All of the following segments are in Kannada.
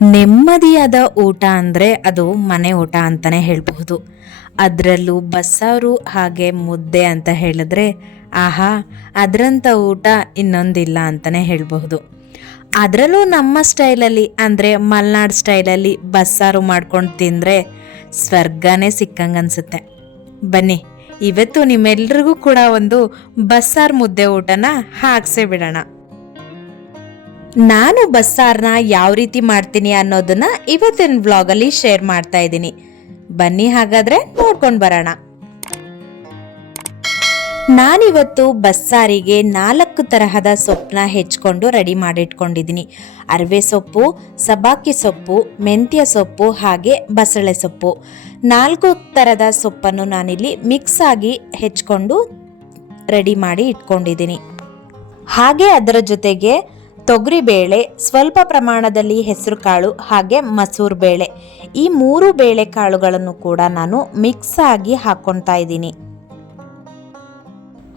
ನೆಮ್ಮದಿಯಾದ ಊಟ ಅಂದರೆ ಅದು ಮನೆ ಊಟ ಅಂತಲೇ ಹೇಳಬಹುದು. ಅದರಲ್ಲೂ ಬಸ್ಸಾರು ಹಾಗೆ ಮುದ್ದೆ ಅಂತ ಹೇಳಿದ್ರೆ, ಆಹಾ ಅದರಂಥ ಊಟ ಇನ್ನೊಂದಿಲ್ಲ ಅಂತಲೇ ಹೇಳಬಹುದು. ಅದರಲ್ಲೂ ನಮ್ಮ ಸ್ಟೈಲಲ್ಲಿ ಅಂದರೆ ಮಲೆನಾಡು ಸ್ಟೈಲಲ್ಲಿ ಬಸ್ಸಾರು ಮಾಡ್ಕೊಂಡು ತಿಂದರೆ ಸ್ವರ್ಗನೇ ಸಿಕ್ಕಂಗೆ ಅನಿಸುತ್ತೆ ಬನ್ನಿ, ಇವತ್ತು ನಿಮ್ಮೆಲ್ಲರಿಗೂ ಕೂಡ ಒಂದು ಬಸ್ಸಾರು ಮುದ್ದೆ ಊಟನ ಹಾಕ್ಸೇ ಬಿಡೋಣ. ನಾನು ಬಸ್ಸಾರನ್ನ ಯಾವ ರೀತಿ ಮಾಡ್ತೀನಿ ಅನ್ನೋದನ್ನ ಇವತ್ತಿನ ವ್ಲಾಗಲ್ಲಿ ಶೇರ್ ಮಾಡ್ತಾ ಇದ್ದೀನಿ. ಬನ್ನಿ ಹಾಗಾದ್ರೆ ನೋಡ್ಕೊಂಡು ಬರೋಣ. ನಾನಿವತ್ತು ಬಸ್ಸಾರಿಗೆ ನಾಲ್ಕು ತರಹದ ಸೊಪ್ಪನ್ನ ಹೆಚ್ಕೊಂಡು ರೆಡಿ ಮಾಡಿಟ್ಕೊಂಡಿದ್ದೀನಿ. ಅರವೆ ಸೊಪ್ಪು ಸಬಾಕಿ ಸೊಪ್ಪು, ಮೆಂತ್ಯ ಸೊಪ್ಪು ಹಾಗೆ ಬಸಳೆ ಸೊಪ್ಪು. ನಾಲ್ಕು ಥರದ ಸೊಪ್ಪನ್ನು ನಾನಿಲ್ಲಿ ಮಿಕ್ಸ್ ಆಗಿ ಹೆಚ್ಕೊಂಡು ರೆಡಿ ಮಾಡಿ ಇಟ್ಕೊಂಡಿದ್ದೀನಿ. ಹಾಗೆ ಅದರ ಜೊತೆಗೆ ತೊಗರಿಬೇಳೆ ಸ್ವಲ್ಪ ಪ್ರಮಾಣದಲ್ಲಿ ಹೆಸರುಕಾಳು ಹಾಗೆ ಮಸೂರು ಬೇಳೆ. ಈ ಮೂರು ಬೇಳೆ ಕಾಳುಗಳನ್ನು ಕೂಡ ನಾನು ಮಿಕ್ಸ್ ಆಗಿ ಹಾಕ್ಕೊಳ್ತಾ ಇದ್ದೀನಿ.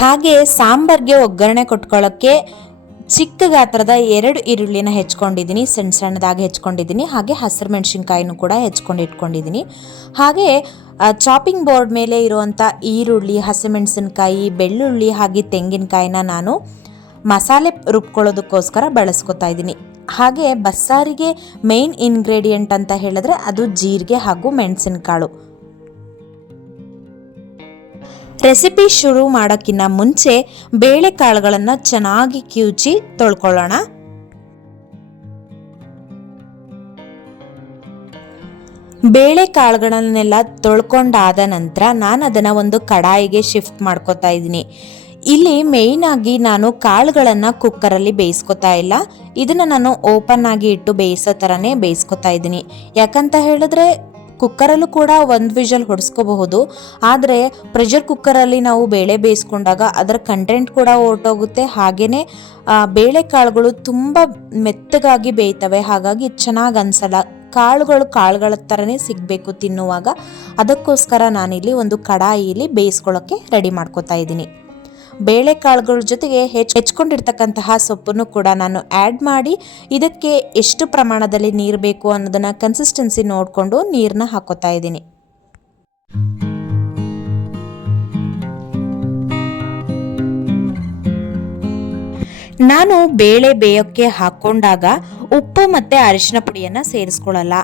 ಹಾಗೆ ಸಾಂಬಾರ್ಗೆ ಒಗ್ಗರಣೆ ಕೊಟ್ಕೊಳ್ಳೋಕ್ಕೆ ಚಿಕ್ಕ ಗಾತ್ರದ ಎರಡು ಈರುಳ್ಳಿನ ಹೆಚ್ಕೊಂಡಿದ್ದೀನಿ, ಸಣ್ಣ ಸಣ್ಣದಾಗಿ ಹೆಚ್ಕೊಂಡಿದ್ದೀನಿ, ಹಾಗೆ ಹಸಿರು ಮೆಣಸಿನ್ಕಾಯಿನೂ ಕೂಡ ಹೆಚ್ಕೊಂಡು ಇಟ್ಕೊಂಡಿದ್ದೀನಿ. ಹಾಗೆ ಚಾಪಿಂಗ್ ಬೋರ್ಡ್ ಮೇಲೆ ಇರುವಂಥ ಈರುಳ್ಳಿ, ಹಸಿಮೆಣಸಿನ್ಕಾಯಿ, ಬೆಳ್ಳುಳ್ಳಿ ಹಾಗೆ ತೆಂಗಿನಕಾಯಿನ ನಾನು ಮಸಾಲೆ ರುಬ್ಕೊಳ್ಳೋದಕ್ಕೋಸ್ಕರ ಬಳಸ್ಕೊತಾ ಇದ್ದೀನಿ. ಹಾಗೆ ಬಸ್ಸಾರಿಗೆ ಮೇನ್ ಇಂಗ್ರೀಡಿಯೆಂಟ್ ಅಂತ ಹೇಳಿದ್ರೆ ಅದು ಜೀರಿಗೆ ಹಾಗೂ ಮೆಣಸಿನಕಾಳು. ರೆಸಿಪಿ ಶುರು ಮಾಡೋಕ್ಕಿಂತ ಮುಂಚೆ ಬೇಳೆಕಾಳುಗಳನ್ನು ಚೆನ್ನಾಗಿ ಕಿವುಚಿ ತೊಳ್ಕೊಳ್ಳೋಣ. ಬೇಳೆಕಾಳುಗಳನ್ನೆಲ್ಲ ತೊಳ್ಕೊಂಡಾದ ನಂತರ ನಾನು ಅದನ್ನು ಒಂದು ಕಡಾಯಿಗೆ ಶಿಫ್ಟ್ ಮಾಡ್ಕೋತಾ ಇದ್ದೀನಿ. ಇಲ್ಲಿ ಮೇಯ್ನ್ ಆಗಿ ನಾನು ಕಾಳುಗಳನ್ನು ಕುಕ್ಕರಲ್ಲಿ ಬೇಯಿಸ್ಕೊತಾ ಇಲ್ಲ. ಇದನ್ನು ನಾನು ಓಪನ್ ಆಗಿ ಇಟ್ಟು ಬೇಯಿಸೋ ಥರನೇ ಬೇಯಿಸ್ಕೊತಾ ಇದ್ದೀನಿ. ಯಾಕಂತ ಹೇಳಿದ್ರೆ ಕುಕ್ಕರಲ್ಲೂ ಕೂಡ ಒಂದು ವಿಷಲ್ ಹೊಡೆಸ್ಕೋಬಹುದು. ಆದರೆ ಪ್ರೆಷರ್ ಕುಕ್ಕರಲ್ಲಿ ನಾವು ಬೇಳೆ ಬೇಯಿಸ್ಕೊಂಡಾಗ ಅದರ ಕಂಟೆಂಟ್ ಕೂಡ ಹೊರಟೋಗುತ್ತೆ. ಬೇಳೆ ಬೇಳೆಕಾಳುಗಳು ತುಂಬ ಮೆತ್ತಗಾಗಿ ಬೇಯ್ತವೆ. ಹಾಗಾಗಿ ಚೆನ್ನಾಗಿ ಅನ್ಸಲ್ಲ. ಕಾಳುಗಳು ಕಾಳುಗಳ ಥರನೇ ಸಿಗಬೇಕು ತಿನ್ನುವಾಗ. ಅದಕ್ಕೋಸ್ಕರ ನಾನಿಲ್ಲಿ ಒಂದು ಕಡಾಯಿಲಿ ಬೇಯಿಸ್ಕೊಳ್ಳೋಕ್ಕೆ ರೆಡಿ ಮಾಡ್ಕೊತಾ ಇದ್ದೀನಿ. ಬೇಳೆಕಾಳುಗಳ ಜೊತೆಗೆ ಹೆಚ್, ಹೆಚ್ಕೊಂಡಿರ್ತಕ್ಕಂತಹ ಸೊಪ್ಪನ್ನು ಕೂಡ ನಾನು ಆ್ಯಡ್ ಮಾಡಿ, ಇದಕ್ಕೆ ಎಷ್ಟು ಪ್ರಮಾಣದಲ್ಲಿ ನೀರು ಬೇಕು ಅನ್ನೋದನ್ನು ಕನ್ಸಿಸ್ಟೆನ್ಸಿ ನೋಡಿಕೊಂಡು ನೀರನ್ನ ಹಾಕೋತಾ ಇದ್ದೀನಿ. ನಾನು ಬೇಳೆ ಬೇಯೋಕ್ಕೆ ಹಾಕೊಂಡಾಗ ಉಪ್ಪು ಮತ್ತು ಅರಿಶಿನ ಪುಡಿಯನ್ನು ಸೇರಿಸ್ಕೊಳ್ಳಲ್ಲ.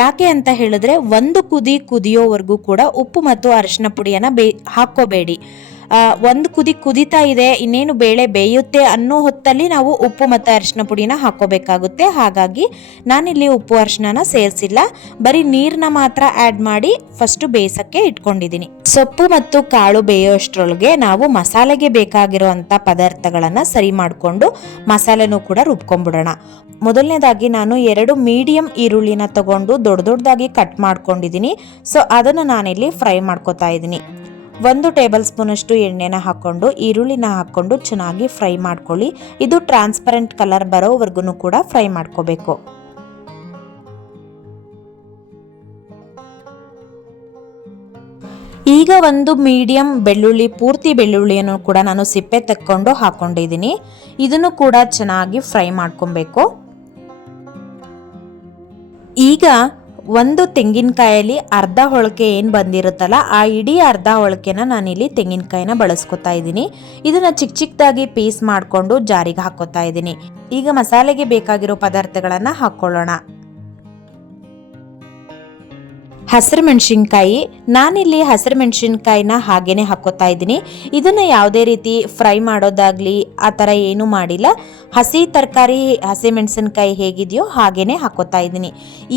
ಯಾಕೆ ಅಂತ ಹೇಳಿದ್ರೆ, ಒಂದು ಕುದಿ ಕುದಿಯೋವರೆಗೂ ಕೂಡ ಉಪ್ಪು ಮತ್ತು ಅರಿಶಿನ ಪುಡಿಯನ್ನು ಬೇ, ಹಾಕ್ಕೋಬೇಡಿ. ಒಂದು ಕುದಿ ಕುದಿತಾ ಇದೆ, ಇನ್ನೇನು ಬೇಳೆ ಬೇಯುತ್ತೆ ಅನ್ನೋ ಹೊತ್ತಲ್ಲಿ ನಾವು ಉಪ್ಪು ಮತ್ತು ಅರಿಶಿನ ಪುಡಿನ ಹಾಕೋಬೇಕಾಗುತ್ತೆ. ಹಾಗಾಗಿ ನಾನಿಲ್ಲಿ ಉಪ್ಪು ಅರಿಶಿನ ಸೇರಿಸಿಲ್ಲ. ಬರೀ ನೀರನ್ನ ಮಾತ್ರ ಆ್ಯಡ್ ಮಾಡಿ ಫಸ್ಟು ಬೇಯಿಸೋಕ್ಕೆ ಇಟ್ಕೊಂಡಿದ್ದೀನಿ. ಸೊಪ್ಪು ಮತ್ತು ಕಾಳು ಬೇಯೋಷ್ಟರೊಳಗೆ ನಾವು ಮಸಾಲೆಗೆ ಬೇಕಾಗಿರುವಂಥ ಪದಾರ್ಥಗಳನ್ನು ಸರಿ ಮಾಡಿಕೊಂಡು ಮಸಾಲೆನೂ ಕೂಡ ರುಬ್ಕೊಂಡ್ಬಿಡೋಣ. ಮೊದಲನೇದಾಗಿ ನಾನು ಎರಡು ಮೀಡಿಯಂ ಈರುಳ್ಳಿನ ತಗೊಂಡು ದೊಡ್ಡ ದೊಡ್ಡದಾಗಿ ಕಟ್ ಮಾಡ್ಕೊಂಡಿದ್ದೀನಿ. ಸೊ ಅದನ್ನು ನಾನಿಲ್ಲಿ ಫ್ರೈ ಮಾಡ್ಕೊತಾ ಇದ್ದೀನಿ. ಒಂದು ಟೇಬಲ್ ಸ್ಪೂನಷ್ಟು ಎಣ್ಣೆನ ಹಾಕ್ಕೊಂಡು, ಈರುಳ್ಳಿನ ಹಾಕ್ಕೊಂಡು ಚೆನ್ನಾಗಿ ಫ್ರೈ ಮಾಡ್ಕೊಳ್ಳಿ. ಇದು ಟ್ರಾನ್ಸ್ಪರೆಂಟ್ ಕಲರ್ ಬರೋವರೆಗೂ ಕೂಡ ಫ್ರೈ ಮಾಡ್ಕೋಬೇಕು. ಈಗ ಒಂದು ಮೀಡಿಯಂ ಬೆಳ್ಳುಳ್ಳಿ, ಪೂರ್ತಿ ಬೆಳ್ಳುಳ್ಳಿಯನ್ನು ಕೂಡ ನಾನು ಸಿಪ್ಪೆ ತಕ್ಕೊಂಡು ಹಾಕೊಂಡಿದ್ದೀನಿ. ಇದನ್ನು ಕೂಡ ಚೆನ್ನಾಗಿ ಫ್ರೈ ಮಾಡ್ಕೊಬೇಕು. ಈಗ ಒಂದು ತೆಂಗಿನಕಾಯಲ್ಲಿ ಅರ್ಧ ಹೊಳಕೆ ಏನು ಬಂದಿರುತ್ತಲ್ಲ, ಆ ಇಡೀ ಅರ್ಧ ಹೊಳಕೆನ ನಾನಿಲ್ಲಿ ತೆಂಗಿನಕಾಯಿನ ಬಳಸ್ಕೊತಾ ಇದ್ದೀನಿ. ಇದನ್ನ ಚಿಕ್ಕ ಚಿಕ್ಕದಾಗಿ ಪೀಸ್ ಮಾಡಿಕೊಂಡು ಜಾರಿಗೆ ಹಾಕೋತಾ ಇದ್ದೀನಿ. ಈಗ ಮಸಾಲೆಗೆ ಬೇಕಾಗಿರೋ ಪದಾರ್ಥಗಳನ್ನು ಹಾಕ್ಕೊಳ್ಳೋಣ ಹಸಿರು ಮೆಣಸಿನ್ಕಾಯಿ ನಾನಿಲ್ಲಿ ಹಸಿರು ಮೆಣಸಿನ್ಕಾಯಿನ ಹಾಗೇನೆ ಹಾಕೋತಾ ಇದ್ದೀನಿ. ಇದನ್ನು ಯಾವುದೇ ರೀತಿ ಫ್ರೈ ಮಾಡೋದಾಗ್ಲಿ ಆ ಥರ ಏನೂ ಮಾಡಿಲ್ಲ. ಹಸಿ ತರಕಾರಿ, ಹಸಿ ಮೆಣಸಿನ್ಕಾಯಿ ಹೇಗಿದೆಯೋ ಹಾಗೇನೆ ಹಾಕೋತಾ ಇದ್ದೀನಿ.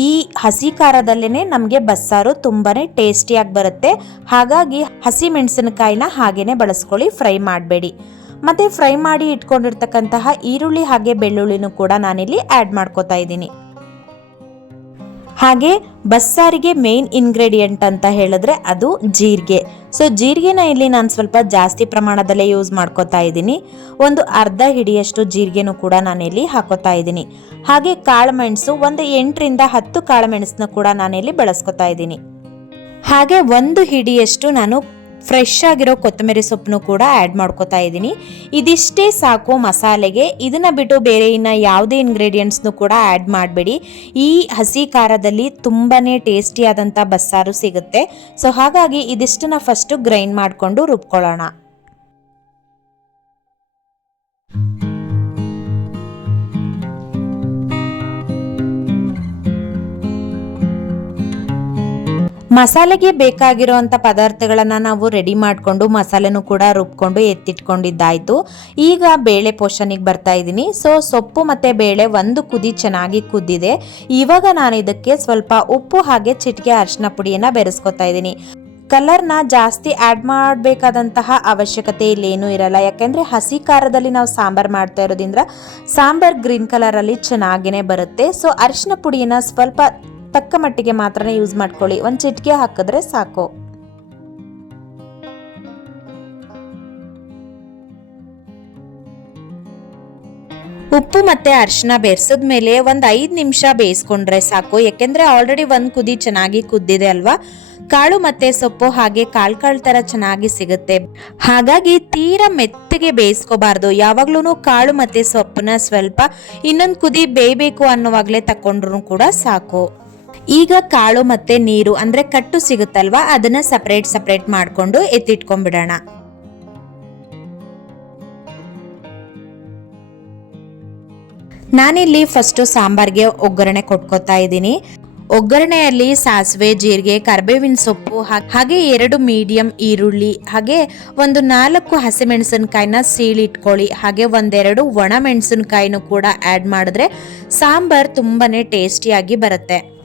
ಈ ಹಸಿ ಖಾರದಲ್ಲೇ ನಮಗೆ ಬಸ್ಸಾರು ತುಂಬಾ ಟೇಸ್ಟಿಯಾಗಿ ಬರುತ್ತೆ. ಹಾಗಾಗಿ ಹಸಿ ಮೆಣಸಿನಕಾಯಿನ ಹಾಗೇನೆ ಬಳಸ್ಕೊಳ್ಳಿ, ಫ್ರೈ ಮಾಡಬೇಡಿ. ಮತ್ತು ಫ್ರೈ ಮಾಡಿ ಇಟ್ಕೊಂಡಿರ್ತಕ್ಕಂತಹ ಈರುಳ್ಳಿ ಹಾಗೆ ಬೆಳ್ಳುಳ್ಳಿನೂ ಕೂಡ ನಾನಿಲ್ಲಿ ಆ್ಯಡ್ ಮಾಡ್ಕೋತಾ ಇದ್ದೀನಿ. ಹಾಗೆ ಬಸ್ಸಾರಿಗೆ ಮೇನ್ ಇಂಗ್ರೀಡಿಯೆಂಟ್ ಅಂತ ಹೇಳಿದ್ರೆ ಅದು ಜೀರಿಗೆ. ಸೊ ಜೀರಿಗೆನ ಇಲ್ಲಿ ನಾನು ಸ್ವಲ್ಪ ಜಾಸ್ತಿ ಪ್ರಮಾಣದಲ್ಲೇ ಯೂಸ್ ಮಾಡ್ಕೋತಾ ಇದ್ದೀನಿ. ಒಂದು ಅರ್ಧ ಹಿಡಿಯಷ್ಟು ಜೀರಿಗೆನೂ ಕೂಡ ನಾನಿಲ್ಲಿ ಹಾಕೋತಾ ಇದ್ದೀನಿ. ಹಾಗೆ ಕಾಳುಮೆಣಸು ಒಂದು ಎಂಟರಿಂದ ಹತ್ತು ಕಾಳುಮೆಣಸನ್ನ ಕೂಡ ನಾನಿಲ್ಲಿ ಬಳಸ್ಕೊತಾ ಇದ್ದೀನಿ. ಹಾಗೆ ಒಂದು ಹಿಡಿಯಷ್ಟು ನಾನು ಫ್ರೆಶ್ ಆಗಿರೋ ಕೊತ್ತಂಬರಿ ಸೊಪ್ಪನ್ನು ಕೂಡ ಆ್ಯಡ್ ಮಾಡ್ಕೋತಾ ಇದ್ದೀನಿ. ಇದಿಷ್ಟೇ ಸಾಕು ಮಸಾಲೆಗೆ. ಇದನ್ನು ಬಿಟ್ಟು ಬೇರೆ ಇನ್ನು ಯಾವುದೇ ಇಂಗ್ರೀಡಿಯೆಂಟ್ಸ್ನು ಕೂಡ ಆ್ಯಡ್ ಮಾಡಬೇಡಿ. ಈ ಹಸಿ ಖಾರದಲ್ಲಿ ತುಂಬಾ ಟೇಸ್ಟಿಯಾದಂಥ ಬಸ್ಸಾರು ಸಿಗುತ್ತೆ. ಸೊ ಹಾಗಾಗಿ ಇದಿಷ್ಟನ್ನ ಫಸ್ಟು ಗ್ರೈಂಡ್ ಮಾಡಿಕೊಂಡು ರುಬ್ಕೊಳ್ಳೋಣ. ಮಸಾಲೆಗೆ ಬೇಕಾಗಿರುವಂಥ ಪದಾರ್ಥಗಳನ್ನು ನಾವು ರೆಡಿ ಮಾಡಿಕೊಂಡು ಮಸಾಲೆನೂ ಕೂಡ ರುಬ್ಕೊಂಡು ಎತ್ತಿಟ್ಕೊಂಡಿದ್ದಾಯಿತು. ಈಗ ಬೇಳೆ ಪೋಷನಿಗೆ ಬರ್ತಾ ಇದ್ದೀನಿ ಸೊ ಸೊಪ್ಪು ಮತ್ತು ಬೇಳೆ ಒಂದು ಕುದಿ ಚೆನ್ನಾಗಿ ಕುದ್ದಿದೆ. ಇವಾಗ ನಾನು ಇದಕ್ಕೆ ಸ್ವಲ್ಪ ಉಪ್ಪು ಹಾಗೆ ಚಿಟಿಕೆ ಅರಿಶಿನ ಪುಡಿಯನ್ನು ಬೆರೆಸ್ಕೊತಾ ಇದ್ದೀನಿ ಕಲರ್ನ ಜಾಸ್ತಿ ಆ್ಯಡ್ ಮಾಡಬೇಕಾದಂತಹ ಅವಶ್ಯಕತೆ ಇಲ್ಲೇನೂ ಇರಲ್ಲ. ಯಾಕೆಂದರೆ ಹಸಿ ಖಾರದಲ್ಲಿ ನಾವು ಸಾಂಬಾರು ಮಾಡ್ತಾ ಇರೋದ್ರಿಂದ ಸಾಂಬಾರ್ ಗ್ರೀನ್ ಕಲರಲ್ಲಿ ಚೆನ್ನಾಗಿನೇ ಬರುತ್ತೆ. ಸೊ ಅರಿಶಿನ ಪುಡಿಯನ್ನು ಸ್ವಲ್ಪ ತಕ್ಕ ಮಟ್ಟಿಗೆ ಮಾತ್ರನೇ ಯೂಸ್ ಮಾಡ್ಕೊಳ್ಳಿ. ಒಂದು ಚಿಟಿಕೆ ಹಾಕಿದ್ರೆ ಸಾಕು. ಉಪ್ಪು ಮತ್ತೆ ಅರಿಶಿನ ಬೆರೆಸಿದ ಮೇಲೆ ಒಂದು ಐದು ನಿಮಿಷ ಬೇಯಿಸ್ಕೊಂಡ್ರೆ ಸಾಕು. ಯಾಕೆಂದ್ರೆ ಆಲ್ರೆಡಿ ಒಂದು ಕುದಿ ಚೆನ್ನಾಗಿ ಕುದ್ದಿದೆ ಅಲ್ವಾ? ಕಾಳು ಮತ್ತೆ ಸೊಪ್ಪು ಹಾಗೆ ಕಾಳು ಕಾಳು ಥರ ಚೆನ್ನಾಗಿ ಸಿಗುತ್ತೆ. ಹಾಗಾಗಿ ತೀರ ಮೆತ್ತಗೆ ಬೇಯಿಸ್ಕೋಬಾರ್ದು. ಯಾವಾಗ್ಲೂ ಕಾಳು ಮತ್ತೆ ಸೊಪ್ಪನ್ನ ಸ್ವಲ್ಪ ಇನ್ನೊಂದು ಕುದಿ ಬೇಯಬೇಕು ಅನ್ನೋವಾಗಲೇ ತಕೊಂಡ್ರು ಕೂಡ ಸಾಕು. ಈಗ ಕಾಳು ಮತ್ತೆ ನೀರು ಅಂದ್ರೆ ಕಟ್ಟು ಸಿಗುತ್ತಲ್ವಾ? ಅದನ್ನ ಸಪರೇಟ್ ಸಪರೇಟ್ ಮಾಡ್ಕೊಂಡು ಎತ್ತಿಟ್ಕೊಂಡ್ಬಿಡೋಣ. ನಾನಿಲ್ಲಿ ಫಸ್ಟು ಸಾಂಬಾರ್ಗೆ ಒಗ್ಗರಣೆ ಕೊಟ್ಕೋತಾ ಇದ್ದೀನಿ. ಒಗ್ಗರಣೆಯಲ್ಲಿ ಸಾಸಿವೆ, ಜೀರಿಗೆ, ಕರ್ಬೇವಿನ ಸೊಪ್ಪು, ಹಾಗೆ ಎರಡು ಮೀಡಿಯಂ ಈರುಳ್ಳಿ, ಹಾಗೆ ಒಂದು ನಾಲ್ಕು ಹಸಿಮೆಣಸಿನ್ಕಾಯಿನ ಸೀಳಿಟ್ಕೊಳ್ಳಿ. ಹಾಗೆ ಒಂದೆರಡು ಒಣ ಮೆಣಸಿನಕಾಯಿನೂ ಕೂಡ ಆ್ಯಡ್ ಮಾಡಿದ್ರೆ ಸಾಂಬಾರ್ ತುಂಬಾ ಟೇಸ್ಟಿಯಾಗಿ ಬರುತ್ತೆ.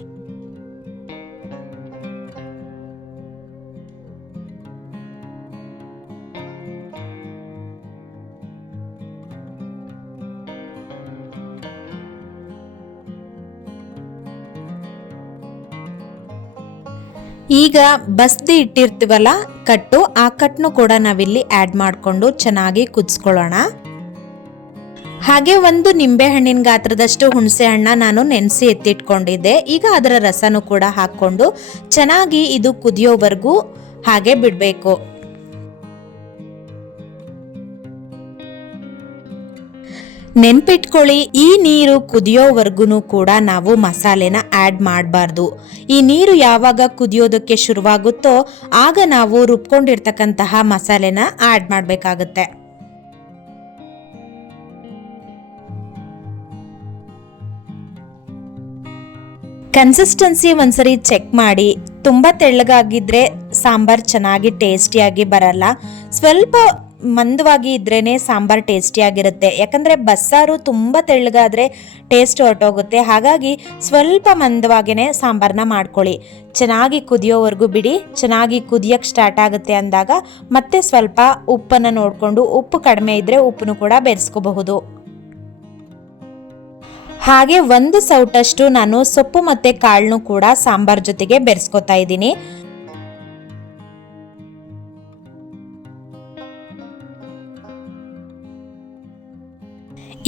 ಈಗ ಬಸ್ದಿ ಇಟ್ಟಿರ್ತೀವಲ್ಲ, ಕಟ್ಟು, ಆ ಕಟ್ನು ಕೂಡ ನಾವಿಲ್ಲಿ ಆ್ಯಡ್ ಮಾಡಿಕೊಂಡು ಚೆನ್ನಾಗಿ ಕುದಿಸ್ಕೊಳ್ಳೋಣ. ಹಾಗೆ ಒಂದು ನಿಂಬೆ ಹಣ್ಣಿನ ಗಾತ್ರದಷ್ಟು ಹುಣಸೆ ಹಣ್ಣ ನಾನು ನೆನೆಸಿ ಎತ್ತಿಟ್ಕೊಂಡಿದ್ದೆ. ಈಗ ಅದರ ರಸನೂ ಕೂಡ ಹಾಕ್ಕೊಂಡು ಚೆನ್ನಾಗಿ ಇದು ಕುದಿಯೋವರೆಗೂ ಹಾಗೆ ಬಿಡಬೇಕು. ನೆನ್ಪಿಟ್ಕೊಳ್ಳಿ, ಈ ನೀರು ಕುದಿಯೋವರೆಗೂ ಕೂಡ ನಾವು ಮಸಾಲೆನ ಆ್ಯಡ್ ಮಾಡಬಾರ್ದು. ಈ ನೀರು ಯಾವಾಗ ಕುದಿಯೋದಕ್ಕೆ ಶುರುವಾಗುತ್ತೋ, ಆಗ ನಾವು ರುಬ್ಕೊಂಡಿರ್ತಕ್ಕಂತಹ ಮಸಾಲೆನ ಆ್ಯಡ್ ಮಾಡಬೇಕಾಗುತ್ತೆ. ಕನ್ಸಿಸ್ಟೆನ್ಸಿ ಒಂದ್ಸರಿ ಚೆಕ್ ಮಾಡಿ, ತುಂಬ ತೆಳ್ಳಗಾಗಿದ್ರೆ ಸಾಂಬಾರ್ ಚೆನ್ನಾಗಿ ಟೇಸ್ಟಿಯಾಗಿ ಬರಲ್ಲ. ಸ್ವಲ್ಪ ಮಂದವಾಗಿ ಇದ್ರೇ ಸಾಂಬಾರ್ ಟೇಸ್ಟಿಯಾಗಿರುತ್ತೆ ಯಾಕಂದರೆ ಬಸ್ಸಾರು ತುಂಬ ತೆಳ್ಳಗಾದರೆ ಟೇಸ್ಟ್ ಹೊರಟೋಗುತ್ತೆ. ಹಾಗಾಗಿ ಸ್ವಲ್ಪ ಮಂದವಾಗೇ ಸಾಂಬಾರನ್ನ ಮಾಡ್ಕೊಳ್ಳಿ. ಚೆನ್ನಾಗಿ ಕುದಿಯೋವರೆಗೂ ಬಿಡಿ. ಚೆನ್ನಾಗಿ ಕುದಿಯೋಕ್ಕೆ ಸ್ಟಾರ್ಟ್ ಆಗುತ್ತೆ ಅಂದಾಗ ಮತ್ತೆ ಸ್ವಲ್ಪ ಉಪ್ಪನ್ನು ನೋಡಿಕೊಂಡು ಉಪ್ಪು ಕಡಿಮೆ ಇದ್ದರೆ ಉಪ್ಪನ್ನು ಕೂಡ ಬೆರೆಸ್ಕೋಬಹುದು. ಹಾಗೆ ಒಂದು ಸೌಟಷ್ಟು ನಾನು ಸೊಪ್ಪು ಮತ್ತು ಕಾಳನ್ನು ಕೂಡ ಸಾಂಬಾರ್ ಜೊತೆಗೆ ಬೆರೆಸ್ಕೊತಾ ಇದ್ದೀನಿ.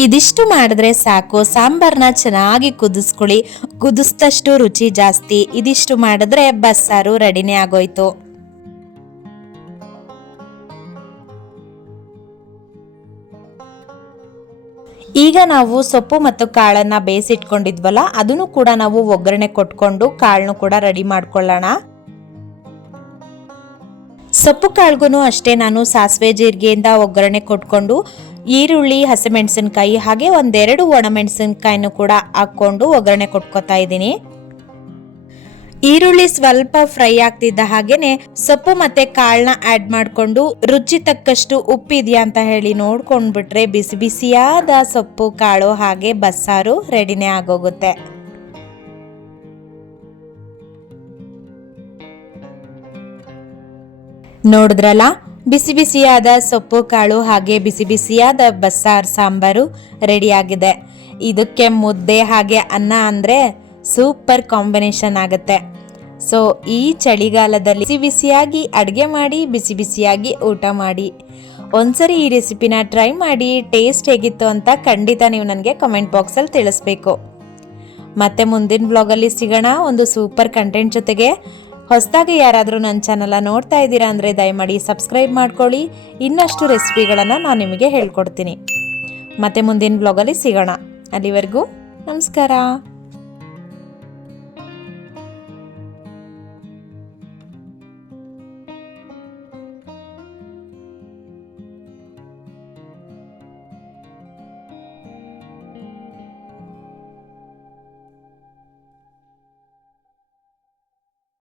ಇದಿಷ್ಟು ಮಾಡಿದ್ರೆ ಸಾಕು. ಸಾಂಬಾರ್ನ ಚೆನ್ನಾಗಿ ಕುದಿಸ್ಕೊಳ್ಳಿ. ಕುದಿಸಿದಷ್ಟು ರುಚಿ ಜಾಸ್ತಿ. ಇದಿಷ್ಟು ಮಾಡಿದ್ರೆ ಬಸ್ಸಾರು ರೆಡಿನೇ ಆಗೋಯ್ತು. ಈಗ ನಾವು ಸೊಪ್ಪು ಮತ್ತು ಕಾಳನ್ನ ಬೇಯಿಸಿಟ್ಕೊಂಡಿದ್ವಲ್ಲ, ಅದನ್ನು ಕೂಡ ನಾವು ಒಗ್ಗರಣೆ ಕೊಟ್ಕೊಂಡು ಕಾಳನ್ನು ಕೂಡ ರೆಡಿ ಮಾಡ್ಕೊಳ್ಳೋಣ. ಸೊಪ್ಪು ಕಾಳ್ಗೂ ಅಷ್ಟೇ ನಾನು ಸಾಸಿವೆ ಜೀರಿಗೆಯಿಂದ ಒಗ್ಗರಣೆ ಕೊಟ್ಕೊಂಡು ಈರುಳ್ಳಿ, ಹಸಿಮೆಣಸಿನ್ಕಾಯಿ ಹಾಗೆ ಒಂದೆರಡು ಒಣಮೆಣಸಿನ್ಕಾಯಿನೂ ಕೂಡ ಹಾಕ್ಕೊಂಡು ಒಗ್ಗರಣೆ ಕೊಟ್ಕೋತಾ ಇದ್ದೀನಿ. ಈರುಳ್ಳಿ ಸ್ವಲ್ಪ ಫ್ರೈ ಆಗ್ತಿದ್ದ ಹಾಗೇನೆ ಸೊಪ್ಪು ಮತ್ತೆ ಕಾಳನ್ನ ಆಡ್ ಮಾಡಿಕೊಂಡು ರುಚಿ ತಕ್ಕಷ್ಟು ಉಪ್ಪಿದೆಯಾ ಅಂತ ಹೇಳಿ ನೋಡ್ಕೊಂಡ್ಬಿಟ್ರೆ ಬಿಸಿ ಬಿಸಿಯಾದ ಸೊಪ್ಪು, ಕಾಳು ಹಾಗೆ ಬಸ್ಸಾರು ರೆಡಿನೇ ಆಗೋಗುತ್ತೆ. ನೋಡಿದ್ರಲ್ಲ ಬಿಸಿ ಬಿಸಿಯಾದ ಸೊಪ್ಪು, ಕಾಳು ಹಾಗೆ ಬಿಸಿ ಬಿಸಿಯಾದ ಬಸ್ಸಾರ್ ಸಾಂಬಾರು ರೆಡಿಯಾಗಿದೆ. ಇದಕ್ಕೆ ಮುದ್ದೆ ಹಾಗೆ ಅನ್ನ ಅಂದರೆ ಸೂಪರ್ ಕಾಂಬಿನೇಷನ್ ಆಗುತ್ತೆ. ಸೊ, ಈ ಚಳಿಗಾಲದಲ್ಲಿ ಬಿಸಿ ಬಿಸಿಯಾಗಿ ಅಡುಗೆ ಮಾಡಿ, ಬಿಸಿ ಬಿಸಿಯಾಗಿ ಊಟ ಮಾಡಿ. ಒಂದ್ಸರಿ ಈ ರೆಸಿಪಿನ ಟ್ರೈ ಮಾಡಿ, ಟೇಸ್ಟ್ ಹೇಗಿತ್ತು ಅಂತ ಖಂಡಿತ ನೀವು ನನಗೆ ಕಮೆಂಟ್ ಬಾಕ್ಸಲ್ಲಿ ತಿಳಿಸ್ಬೇಕು. ಮತ್ತೆ ಮುಂದಿನ ಬ್ಲಾಗಲ್ಲಿ ಸಿಗೋಣ. ಒಂದು ಸೂಪರ್ ಕಂಟೆಂಟ್ ಜೊತೆಗೆ ಹೊಸದಾಗಿ ಯಾರಾದರೂ ನನ್ನ ಚಾನಲ ನೋಡ್ತಾ ಇದ್ದೀರಾ ಅಂದರೆ ದಯಮಾಡಿ ಸಬ್ಸ್ಕ್ರೈಬ್ ಮಾಡ್ಕೊಳ್ಳಿ. ಇನ್ನಷ್ಟು ರೆಸಿಪಿಗಳನ್ನು ನಾನು ನಿಮಗೆ ಹೇಳ್ಕೊಡ್ತೀನಿ. ಮತ್ತೆ ಮುಂದಿನ ಬ್ಲಾಗಲ್ಲಿ ಸಿಗೋಣ. ಅಲ್ಲಿವರೆಗೂ ನಮಸ್ಕಾರ.